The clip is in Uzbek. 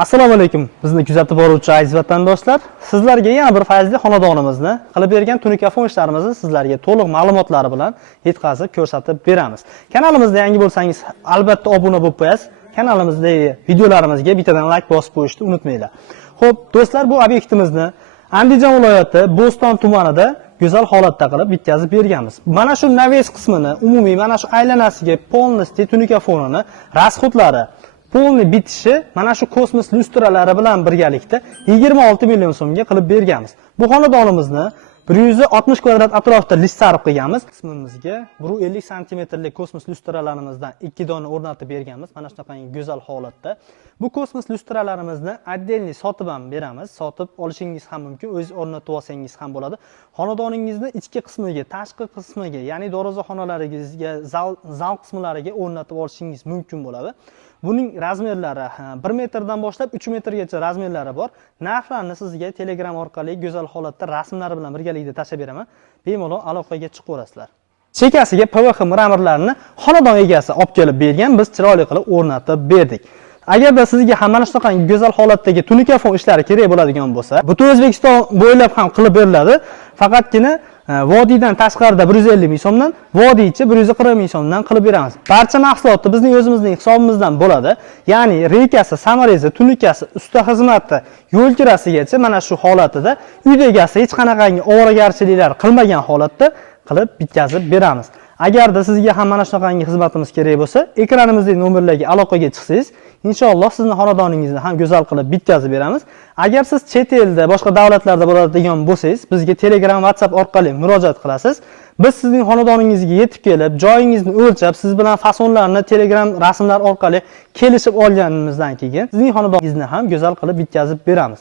Assalomu alaykum. Bizni kuzatib boruvchi aziz vatandoshlar, sizlarga yana bir fayzli xonadonimizni, qilib bergan tunikafon ishlarimizni sizlarga to'liq ma'lumotlari bilan yetkazib ko'rsatib beramiz. Kanalimizda yangi bo'lsangiz, albatta obuna bo'lib qo'yasiz. Kanalimizdagi videolarimizga bittadan like bosib qo'yishni unutmanglar. Xo'p, do'stlar, bu obyektimizni Andijon viloyati Bo'ston tumanida go'zal holatda qilib bitkazib berganmiz. Mana shu naves qismini, umumiy mana shu aylanasiga polnosti tunikafonini, rasxodlari polni bitishi mana shu kosmos lyustralari bilan birgalikda 26 million so'mga qilib berganmiz. Bu xonadonimizni 160 kvadrat atrofida list sarf qilganmiz. Qismimizga 150 santimetrlik kosmos lyustralarimizdan 2 dona o'rnatib berganmiz. Mana shunaqangi go'zal holatda. Bu kosmos lyustralarimizni отдельный sotib ham beramiz. Sotib olishingiz ham mumkin, o'zingiz o'rnatib olsangiz ham bo'ladi. Xonadoningizni ichki qismiga, tashqi qismiga, ya'ni darvozaxonalaringizga, zal qismlariga o'rnatib olishingiz mumkin bo'ladi. Buning razmerlari 1 metrdan boshlab 3 metrgacha razmerlari bor. Narxlarni sizga Telegram orqali go'zal holatda rasmlari bilan birgalikda tashlab beraman. Bemalol aloqaga chiqaverasizlar. Chekasiga PVX mramorlarini xonadon egasi olib kelib bergan, biz chiroyli qilib o'rnatib berdik. Agarda sizga ham mana shunaqangi go'zal holatdagi tunikafon ishlari kerak bo'ladigan bo'lsa, butun O'zbekiston bo'ylab ham qilib beriladi. Faqatgina vodiydan tashqarida 150 ming so'mdan, vodiy ichi 140 ming so'mdan qilib beramiz. Barcha mahsulotni bizning o'zimizning hisobimizdan bo'ladi. Ya'ni reykasi, samarezi, tunikasi, usta xizmati, yo'l kirasigacha mana shu holatida uyda egasi hech qanaqangi ovoragarchiliklar qilmagan holatda qilib bitkazib beramiz. Agarda sizga ham mana shunaqangi xizmatimiz kerak bo'lsa, ekranimizdagi nomerlarga aloqaga chiqsangiz, inshaalloh sizning xonadoningizni ham go'zal qilib bitkazib beramiz. Agar siz chet elda, boshqa davlatlarda bo'ladigan bo'lsangiz, bizga Telegram, WhatsApp orqali murojaat qilasiz. Biz sizning xonadoningizga yetib kelib, joyingizni o'lchab, siz bilan fasonlarni Telegram rasmlar orqali kelishib olganimizdan keyin sizning xonadoningizni ham go'zal qilib bitkazib beramiz.